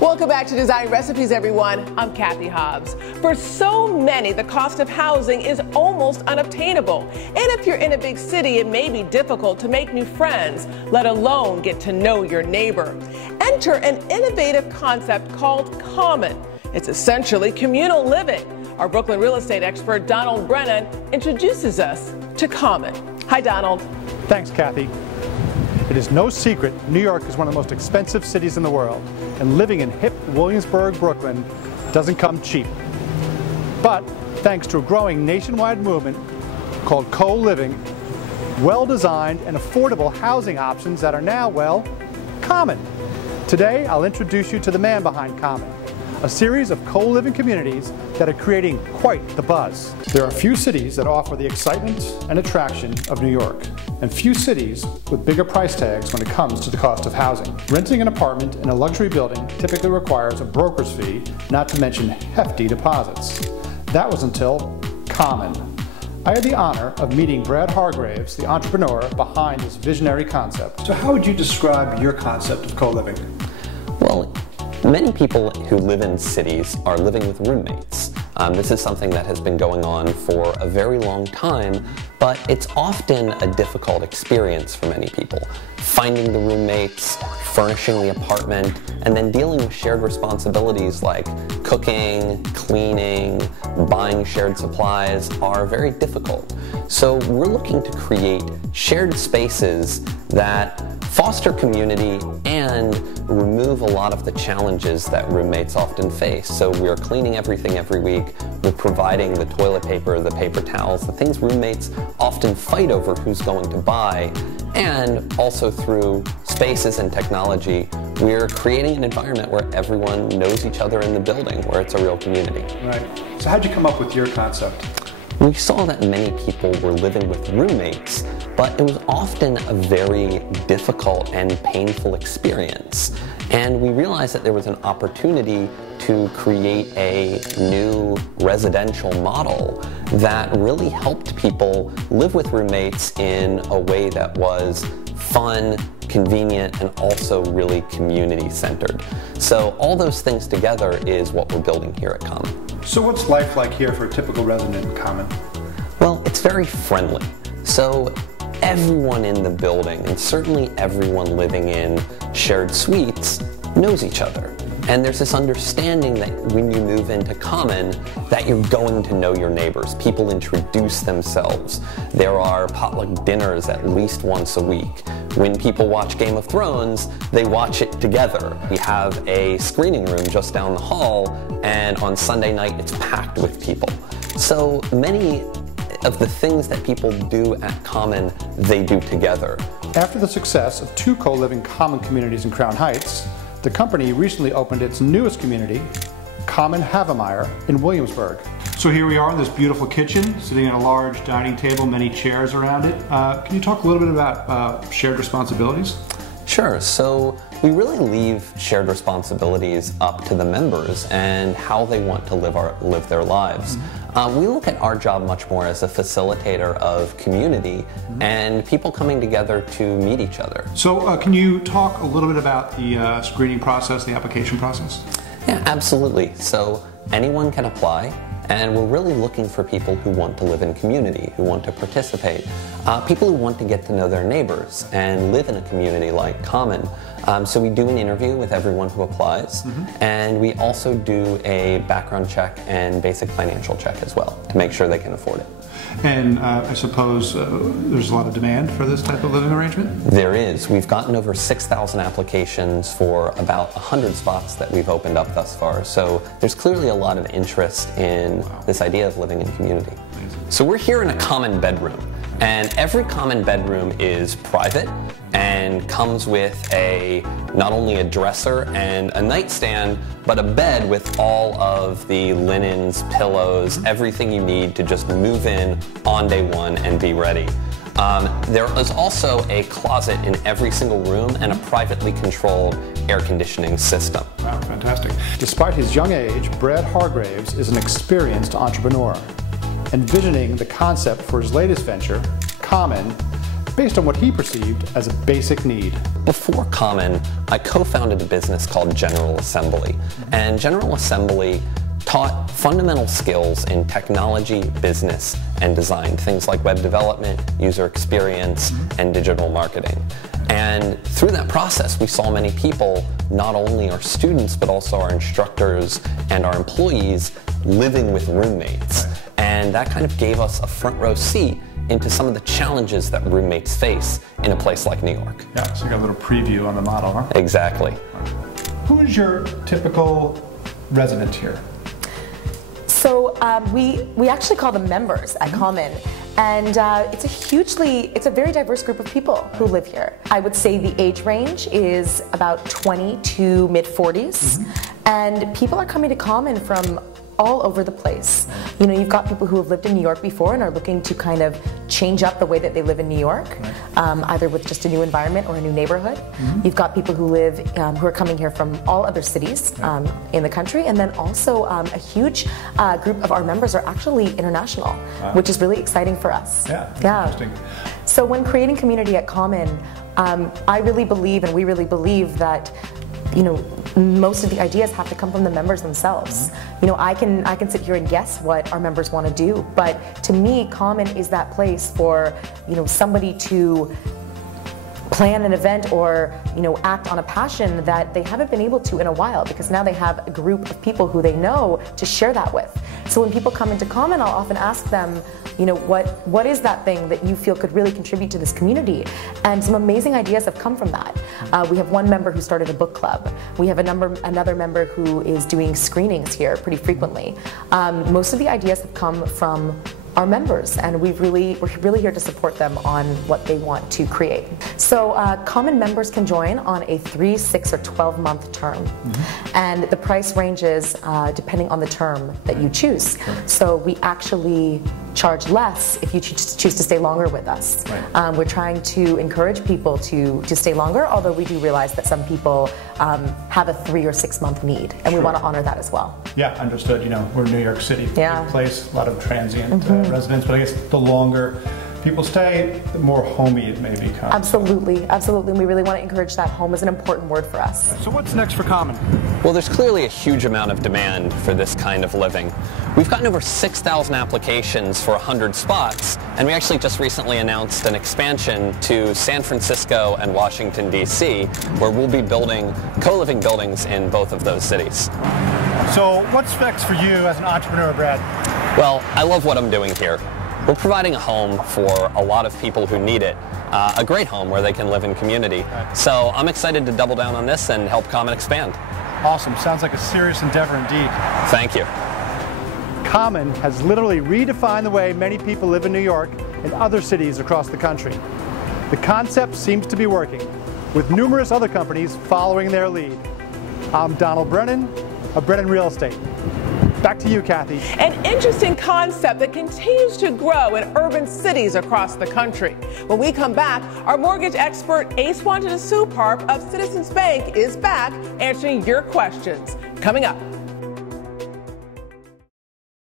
Welcome back to Design Recipes, everyone. I'm Kathy Hobbs. For so many, the cost of housing is almost unobtainable. And if you're in a big city, it may be difficult to make new friends, let alone get to know your neighbor. Enter an innovative concept called Common. It's essentially communal living. Our Brooklyn real estate expert, Donald Brennan, introduces us to Common. Hi, Donald. Thanks, Kathy. It is no secret New York is one of the most expensive cities in the world, and living in hip Williamsburg, Brooklyn doesn't come cheap. But thanks to a growing nationwide movement called co-living, well-designed and affordable housing options that are now, well, common. Today, I'll introduce you to the man behind Common, a series of co-living communities that are creating quite the buzz. There are few cities that offer the excitement and attraction of New York, and few cities with bigger price tags when it comes to the cost of housing. Renting an apartment in a luxury building typically requires a broker's fee, not to mention hefty deposits. That was until Common. I had the honor of meeting Brad Hargraves, the entrepreneur behind this visionary concept. So how would you describe your concept of co-living? Well, many people who live in cities are living with roommates. This is something that has been going on for a very long time, but it's often a difficult experience for many people. Finding the roommates, furnishing the apartment, and then dealing with shared responsibilities like cooking, cleaning, buying shared supplies are very difficult. So we're looking to create shared spaces that foster community and remove a lot of the challenges that roommates often face. So we're cleaning everything every week, we're providing the toilet paper, the paper towels, the things roommates often fight over who's going to buy, and also through spaces and technology, we're creating an environment where everyone knows each other in the building, where it's a real community. Right. So how'd you come up with your concept? We saw that many people were living with roommates, but it was often a very difficult and painful experience. And we realized that there was an opportunity to create a new residential model that really helped people live with roommates in a way that was fun, convenient, and also really community-centered. So all those things together is what we're building here at Common. So what's life like here for a typical resident in Common? Well, it's very friendly. So everyone in the building, and certainly everyone living in shared suites, knows each other. And there's this understanding that when you move into Common, that you're going to know your neighbors. People introduce themselves. There are potluck dinners at least once a week. When people watch Game of Thrones, they watch it together. We have a screening room just down the hall, and on Sunday night it's packed with people. So many of the things that people do at Common, they do together. After the success of 2 co-living Common communities in Crown Heights, the company recently opened its newest community, Common Havemeyer, in Williamsburg. So here we are in this beautiful kitchen, sitting at a large dining table, many chairs around it. Can you talk a little bit about shared responsibilities? Sure. So we really leave shared responsibilities up to the members and how they want to live their lives. We look at our job much more as a facilitator of community and people coming together to meet each other. So can you talk a little bit about the screening process, the application process? Yeah, absolutely. So anyone can apply. And we're really looking for people who want to live in community, who want to participate, people who want to get to know their neighbors and live in a community like Common. So we do an interview with everyone who applies, and we also do a background check and basic financial check as well to make sure they can afford it. And I suppose there's a lot of demand for this type of living arrangement? There is. We've gotten over 6,000 applications for about 100 spots that we've opened up thus far. So there's clearly a lot of interest in this idea of living in community. So we're here in a common bedroom, and every common bedroom is private and comes with not only a dresser and a nightstand, but a bed with all of the linens, pillows, everything you need to just move in on day one and be ready. There is also a closet in every single room and a privately controlled air conditioning system. Wow, fantastic. Despite his young age, Brad Hargraves is an experienced entrepreneur. Envisioning the concept for his latest venture, Common, based on what he perceived as a basic need. Before Common, I co-founded a business called General Assembly. And General Assembly taught fundamental skills in technology, business, and design. Things like web development, user experience, and digital marketing. And through that process, we saw many people, not only our students, but also our instructors and our employees, living with roommates. Right. And that kind of gave us a front row seat into some of the challenges that roommates face in a place like New York. Yeah, so you got a little preview on the model, huh? Exactly. Who is your typical resident here? So we actually call them members at Common, and it's a very diverse group of people who live here. I would say the age range is about 20 to mid-40s, and people are coming to Common from all over the place. You know, you've got people who have lived in New York before and are looking to kind of change up the way that they live in New York, either with just a new environment or a new neighborhood. You've got people who live, who are coming here from all other cities in the country, and then also a huge group of our members are actually international, which is really exciting for us. Yeah, interesting. So when creating community at Common, I really believe, and we really believe that, you know, most of the ideas have to come from the members themselves. You know, I can sit here and guess what our members want to do, but to me, Common is that place for, you know, somebody to plan an event or, you know, act on a passion that they haven't been able to in a while, because now they have a group of people who they know to share that with. So when people come into Common, I'll often ask them, you know, what is that thing that you feel could really contribute to this community? And some amazing ideas have come from that. We have one member who started a book club. We have another member who is doing screenings here pretty frequently. Most of the ideas have come from our members, and we're really here to support them on what they want to create. So Common members can join on a 3, 6, or 12-month term, and the price ranges depending on the term that you choose. So we actually charge less if you choose to stay longer with us. We're trying to encourage people to stay longer, although we do realize that some people have a 3 or 6 month need, and we want to honor that as well. Yeah, understood. You know, we're New York City, big place, a lot of transient residents, but I guess the longer people stay, the more homey it may become. Absolutely, absolutely. And we really want to encourage that. Home is an important word for us. So what's next for Common? Well, there's clearly a huge amount of demand for this kind of living. We've gotten over 6,000 applications for 100 spots, and we actually just recently announced an expansion to San Francisco and Washington, D.C., where we'll be building co-living buildings in both of those cities. So what's next for you as an entrepreneur, Brad? Well, I love what I'm doing here. We're providing a home for a lot of people who need it, a great home where they can live in community. So I'm excited to double down on this and help Common expand. Awesome. Sounds like a serious endeavor indeed. Thank you. Common has literally redefined the way many people live in New York and other cities across the country. The concept seems to be working, with numerous other companies following their lead. I'm Donald Brennan of Brennan Real Estate. Back to you, Kathy. An interesting concept that continues to grow in urban cities across the country. When we come back, our mortgage expert Ace Wanted Suparp of Citizens Bank is back answering your questions. Coming up.